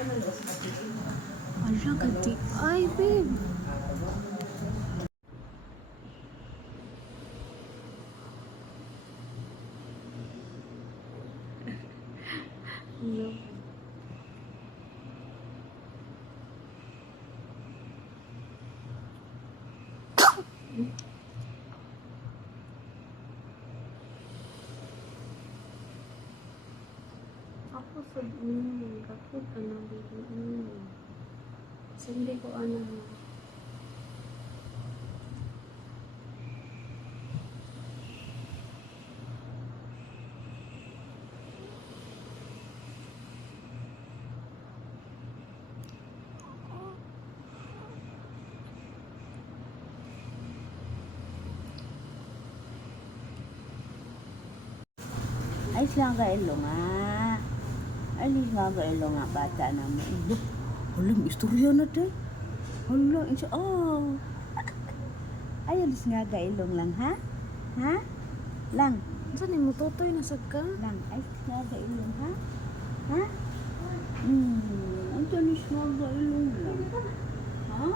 Ala, gati. Ay, babe. No. Ako sa kapit ano dito. Hindi ko ano. Ayos lang ka ilo nga. Alis nga ka ilo nga bata naman. Hala, istorya na tayo. Hala, Ay, alis nga ka ilong lang, ha? Ha? Lang. Saan mo totoy na sagka? Lang. Ayos nga ka ilong, ha? Ha? Ang tanis nga ka ilong lang. Ha?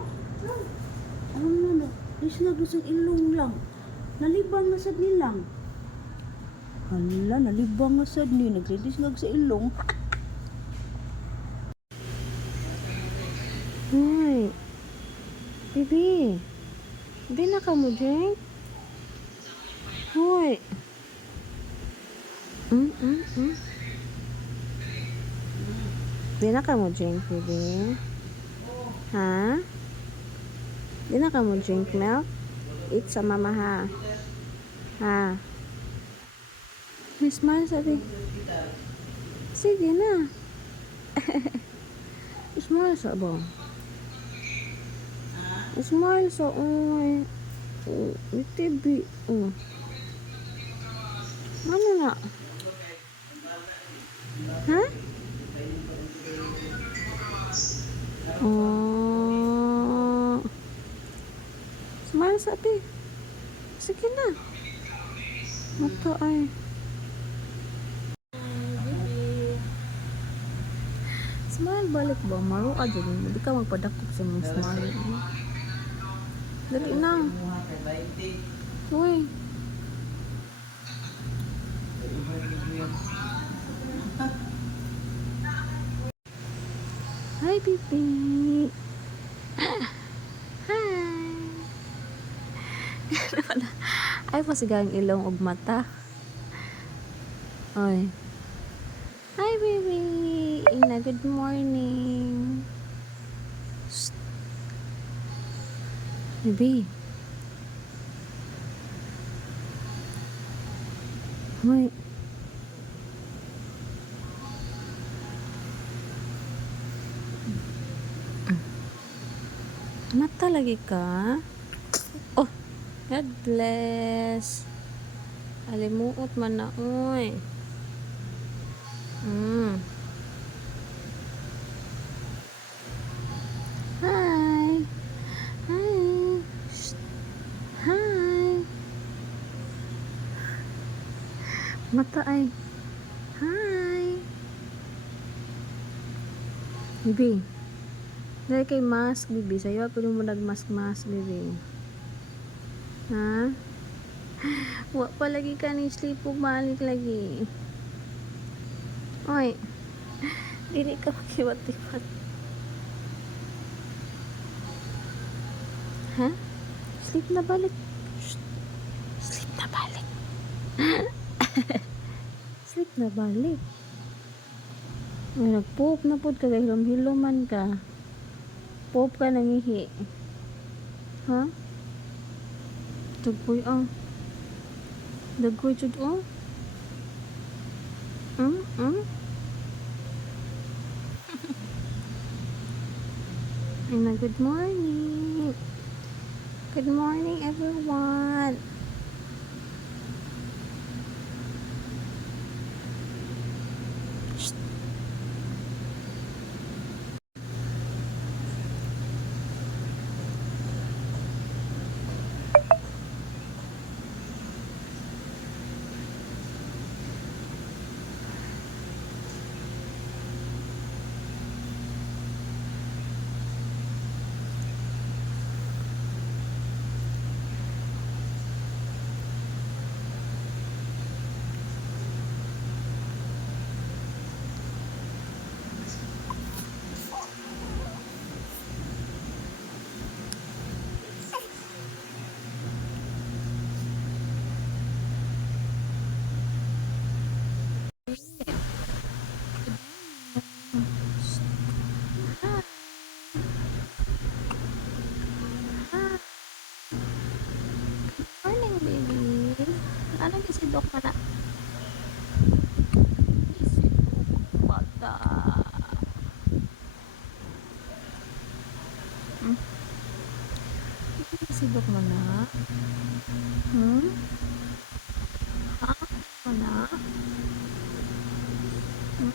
Ano na? Alis nga ka sa ilong lang. Nalibang na sa nilang. Hala, nalibang nga sa ni. Naglilis nga sa ilong. Hoy. Bibi. Di na ka mo drink? Hoy. Di na ka mo drink, Bibi? Ha? Di na ka mo drink milk? Eat sa mama, ha? Ha? May smile, sabi. Sige na. Smile sa ba? Smile sa uy. TV. Ano na? Ha? Smile sa ate. Sige na. Mata ay. Smile balik ba? Maro ka dyan. Hindi ka magpadakop sa mga smile. Dali na. Uy. Hi, Pipi. Hi. Ay, pasigang ilong ug mata. Oy. Hi, baby. Ina, good morning. Shh. Baby. Hoy. Mata lagi ka? Oh, God bless. Alimuot man na, oy. Hi. Hi. Shh. Hi. Mata ay. Hi. Bibi. Dahil kay mask, Bibi. Sa'yo, pero mo nag-mask-mask, Bibi. Ha? Wa pa lagi ka ni sleep balik lagi. Oy. Dili ka makiwat-iwat. Ha? Sleep na balik. Shh. Sleep na balik. Sleep na balik. Ay, nag-poop na po ka. Hilom-hiloman ka. Poop ka nangihi. Ha? Dagkoy ang. Dagkoy jud oh. And good morning. Good morning, everyone. Sidok ka na. Sidok bata. Hmm? Sidok mo na? Hmm? Ha? Mo na? Hmm?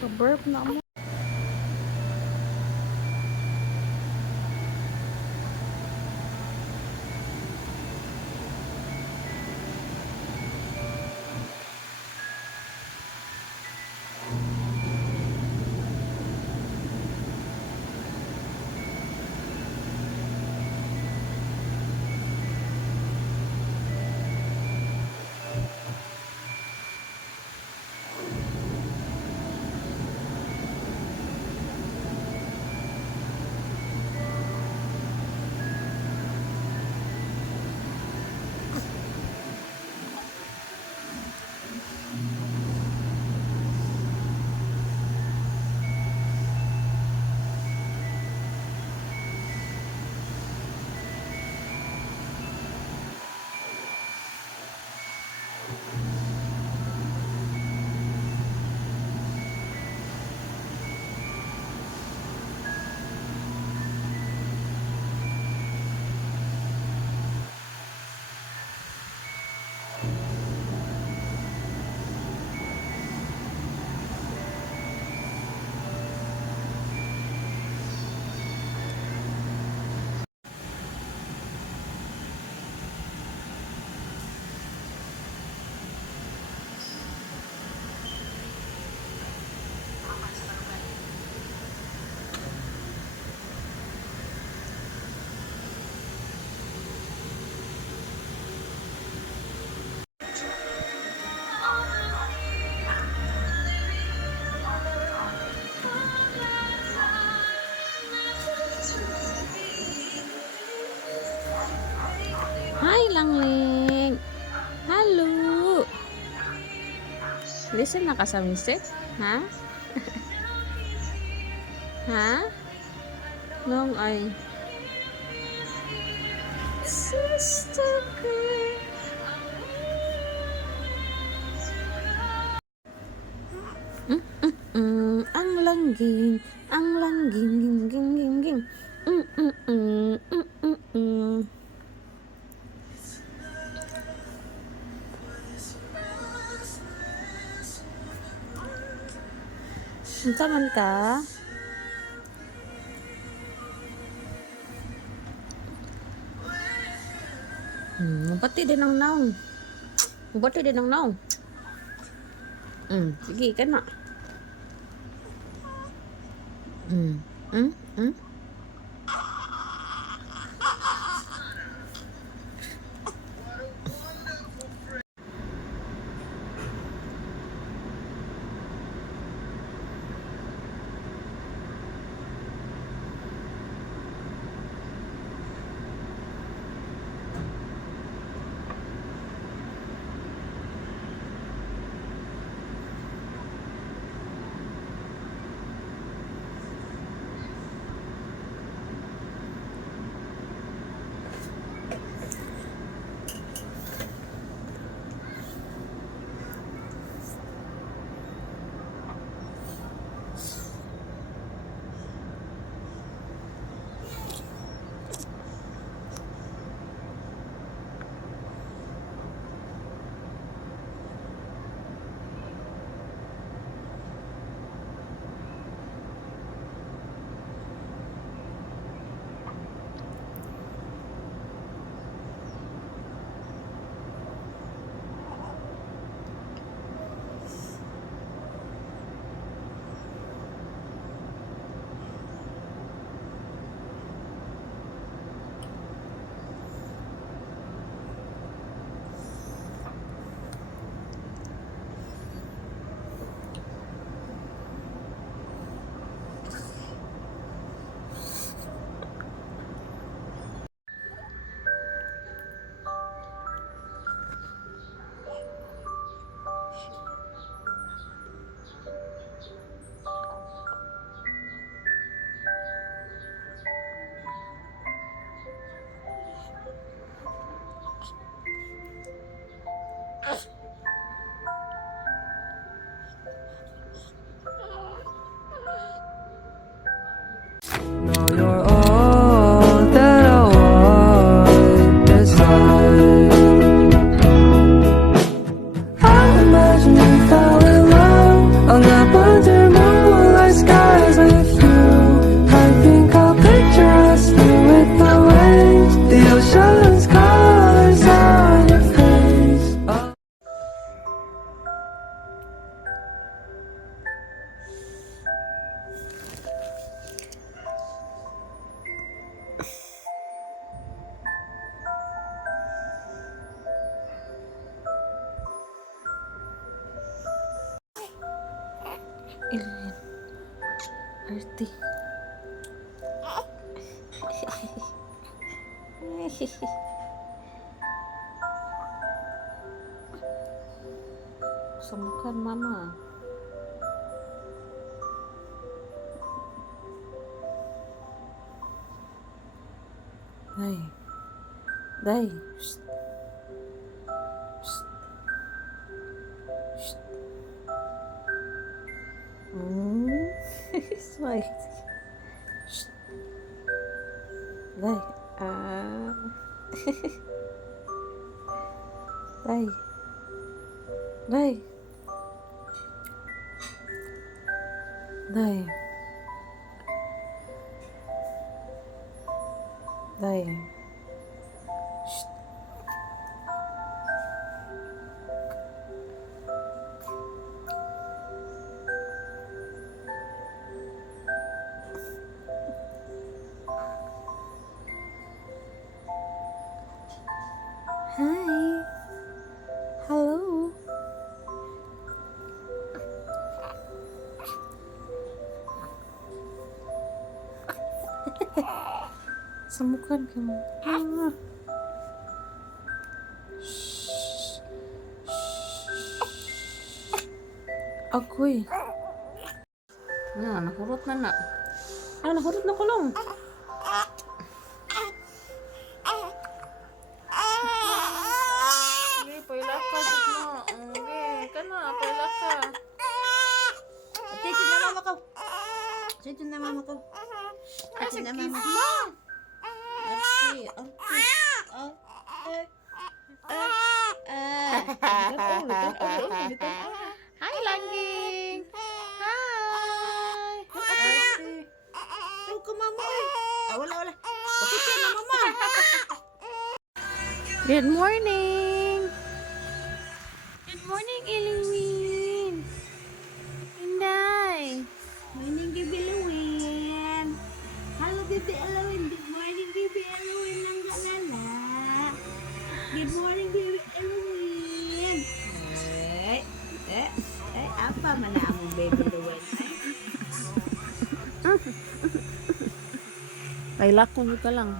Pa-burp na mo. Hi, Langling. Hello. Listen na ka sa music? Ha? Ha? Nung ay. Sister girl. Ang langging, ging, ging, ging, ging. Unsa man ka? Pati din ang naong. Pati din ang naong. Sige ka na. Mm. Mm? Mm? Ilin. Arty. Samukan mama. Day. Day. Shh. Shh. Shh. Smile. Shh. Day. Day. Day. Day. Day. Shh. Hi. Hello. Samukan kamu. Shh. Agoy. Nahurot na. Nahurot na kulong. Sige, paila ka. Sige, kana, paila ka. Attention na mama ko. Attention na mama ko. Attention na mama ko. Okay, okay. Hi, Langging. Hi. Arty. Tawag ka mama eh. Wala. Attention na mama. Good morning. Good morning, Eloise. Inday. Morning, Bibi Eloise. Hello, Bibi Eloise. Good morning, Bibi Eloise. Nanggalala. Good morning, Bibi Eloise. Apa man na ang Bibi Eloise? Pailakon ka lang.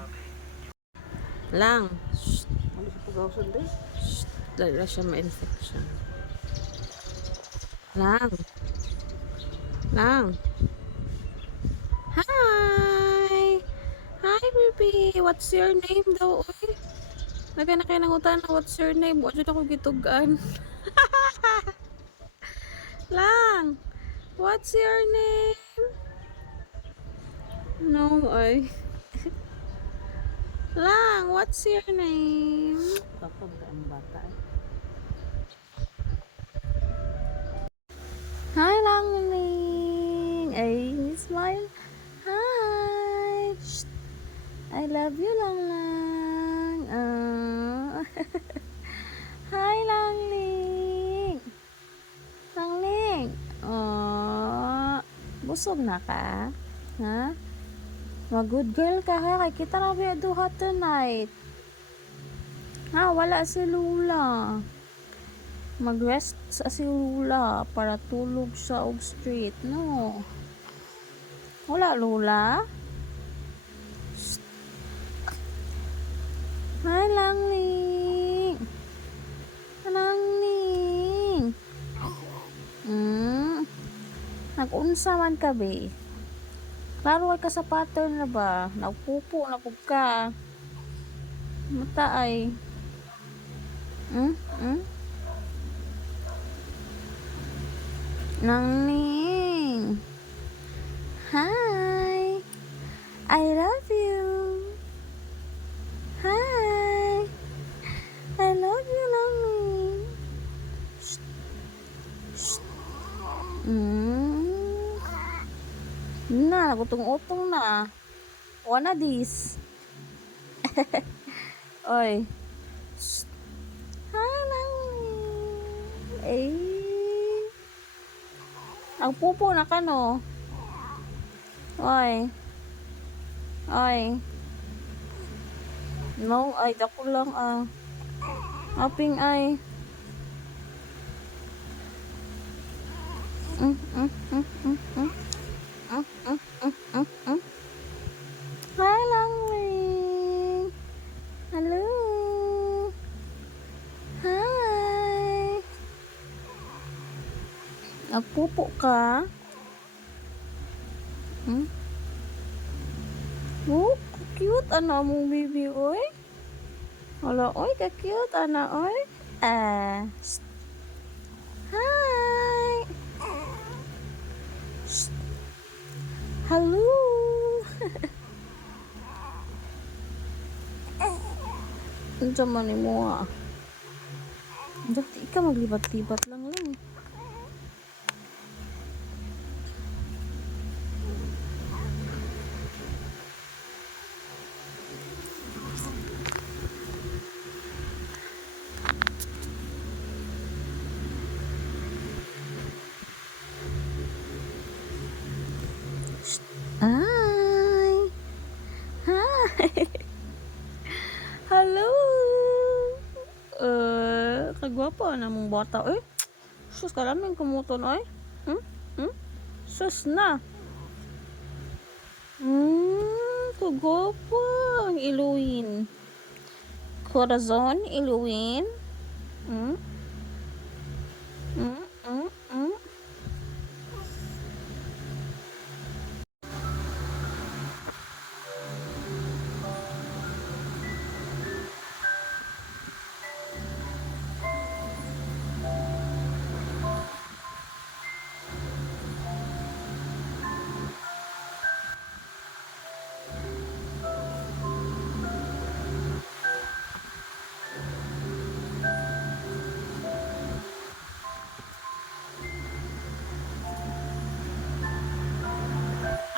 Lang. Shh. Ano sa pagawsan din? Shh. Dala siya ma-infection. Lang. Lang. Hi. Hi, baby. What's your name daw? Oy? Nagana kayo ng utan. What's your name? What's ako gitugan? Lang. What's your name? No, ay. Lang, what's your name? Kapag ang bata eh. Hi, Langling. Ay, smile. Hi. Shh. I love you, Langlang. Hi, Langling. Langling. Busog na ka? Ha? Mag-good girl ka ha. Kay kita na ba duha tonight? Ha, wala si Lula. Mag-rest sa si Lula para tulog sa og street, no? Wala, Lula? Shh. Hi, Langling. Langling. Nag-unsa man ka, be? Klaro ka sa pattern na ba? Nagpupo na pug ka. Mata ay. Nangning. Hi. I love you. Hi. I love you, Nangning. Shh. Shh. Na, nagutong-utong na. Wanna this? Oy. Shh. Hi, Nangning. Eh. Nagpupo na ka, no? Oy. Oy. No, ay, dako lang, Aping ay. Nagpupo ka? Hmm? Oh, cute ana mong baby, oy. Wala, oy, ka-cute ana, oy. Psst. Hi. Psst. Hello. Ano man ni mo ah? Dati ka maglibat-libat lang lang. Hi. Hi. Hello. Kagwapo na mong bata, eh. Sus, kalaming kumuton, ay. Hmm? Hmm? Sus na. Kagwapo. Ang iluwin. Corazon, iluwin. Hmm? Hmm? Hmm? Hmm?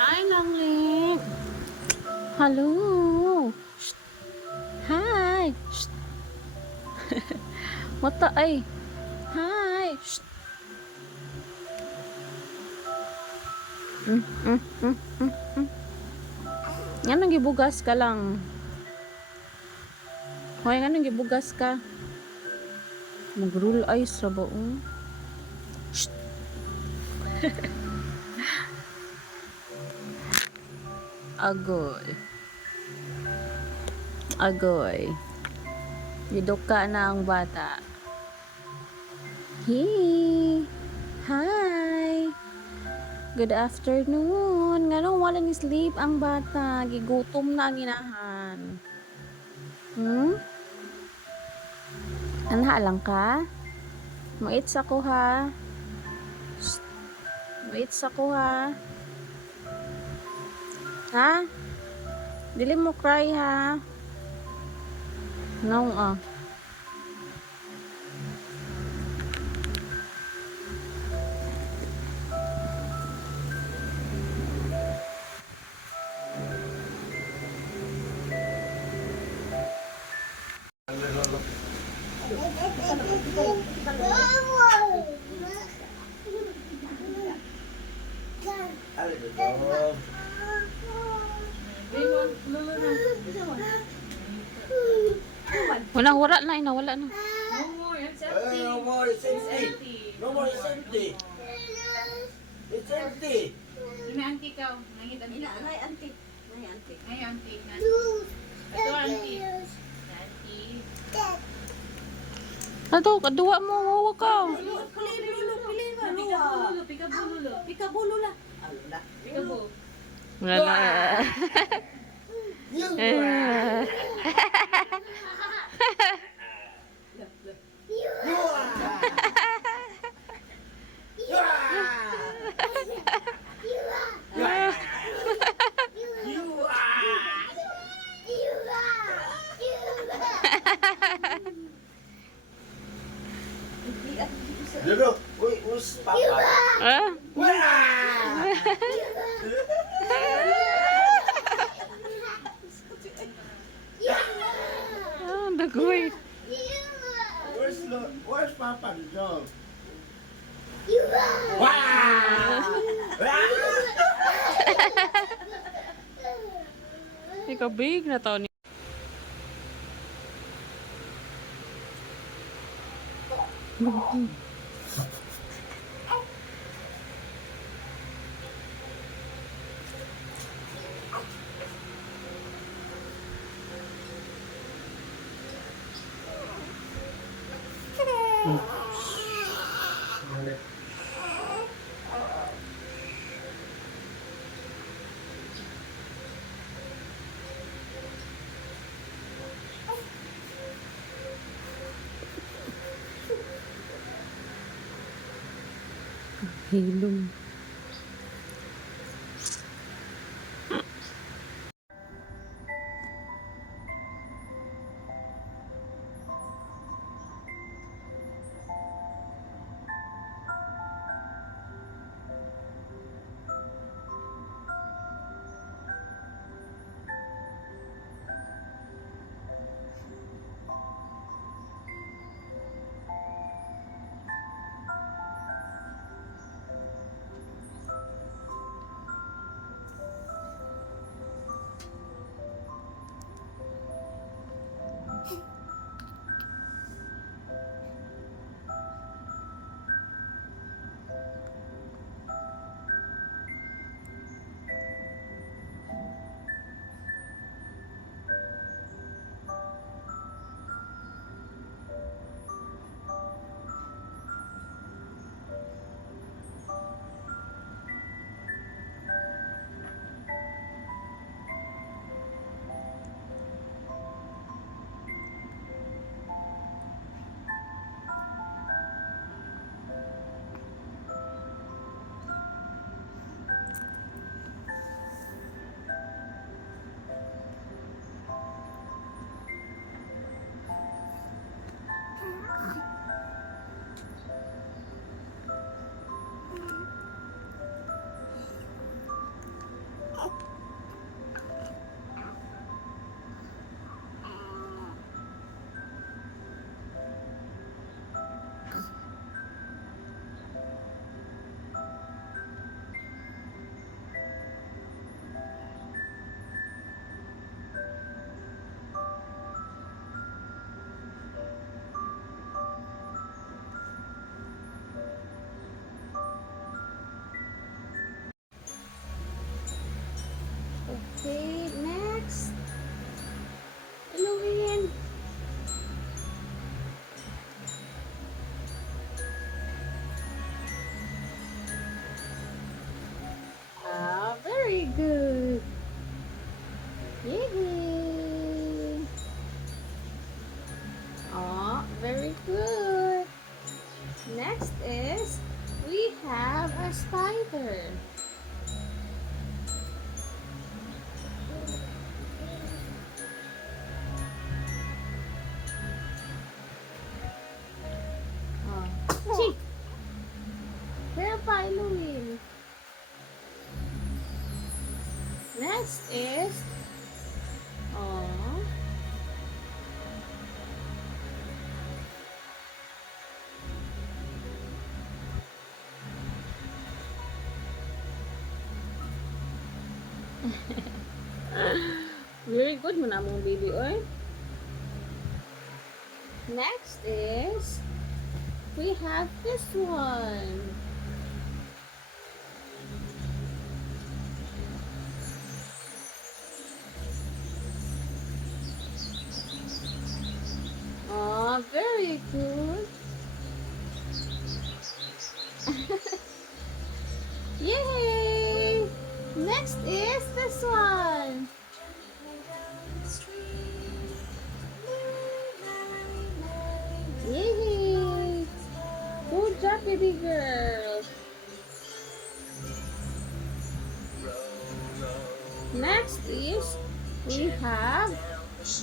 Hi, Langling. Hello. Shh. Hi. Shh. Mata ay. Hi. Shh. Mm, mm, mm, mm, mm. Nga nang gibugas ka lang. Hoy, nga nang gibugas ka. Mag-roll eyes ra ba? Shh. Agoy. Agoy. Yuduka na ang bata. Hey. Hi. Good afternoon. Nga nung wala ni sleep ang bata. Gigutom na ang inahan. Hmm? Anha lang ka? Maits ako ha. Shh. Maits ako ha. Ha? Dili mo cry ha. No ah. Wala na, inawala na. No more, it's empty. No more, it's empty. It's empty. Ina auntie ka, nangit auntie. Ay, auntie. Ay, auntie. Ay auntie na. Ito auntie. Auntie. Ato, kaduwa mo, wawa ka. Pikabulo. Pikabulo la. Ano la? Pikabu. Wala na. Dulu, who's Papa? Ah? Ah, dagoy. Where's Papa the dog? Ikaw big na to ni. Hilom. Okay, next. Halloween. Ah, very good. Yay! Ah, very good. Next is we have a spider. Oh, see. Kaya pa, Halloween. Next is oh. Very good mo na mong baby oy. Next is we have this one. Oh, very good. Yay! Next is this one. Yay! Good job, baby girl. Next is we have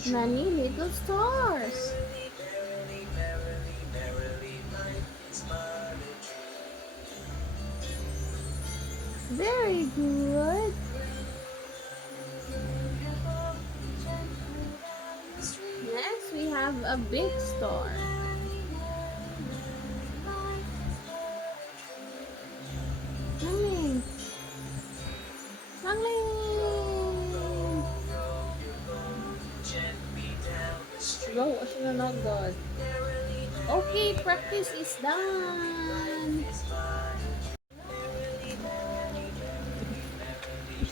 many little stars. Very good. Next, we have a big star. Langling. Langling. Go, sila na God. Okay, practice is done.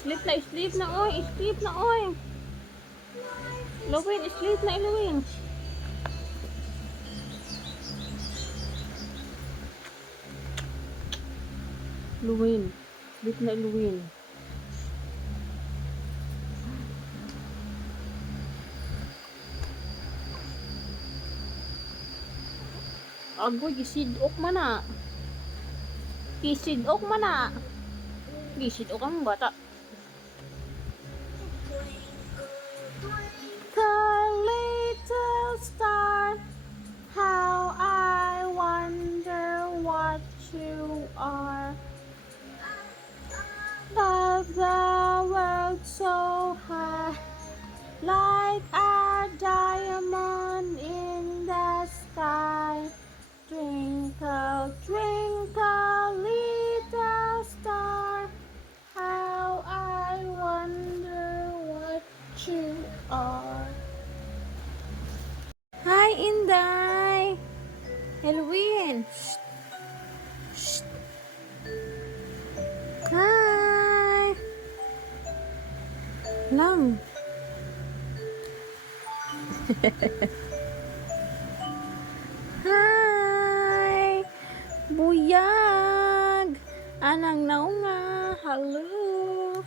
Sleep na, oy. Sleep na, oy. Luwin, sleep na, Luwin. Luwin, sleep na, Luwin. Agoy, gisidok man na. Gisidok man na. Gisidok ang bata. The little star, how I wonder what you are. Love the world so high, like a diamond in the sky. Twinkle, twinkle, little star, how I wonder what you are. Hi, Inday! Elwin! Shh! Shh! Hi! Lang! Hi! Buyag! Anang naunga! Hello!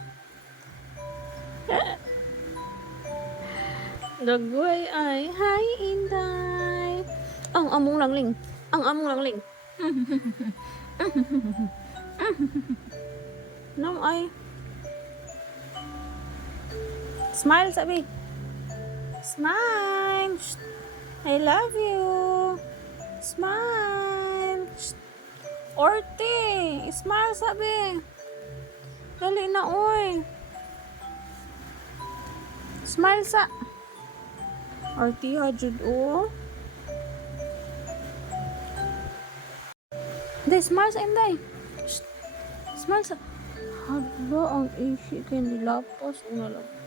Dagway ay, hi Inday! Ang among langling! Ang among langling! Nang ay. Smile sabi. Smile! Shh. I love you! Smile! Shh. Orte! Smile sabi! Dali na oy! Smile sa! Orte hajud o! Day, smile sa Inday! Shh. Smile sa! Hala, ang isi kayo nilapos. Ang nalapos.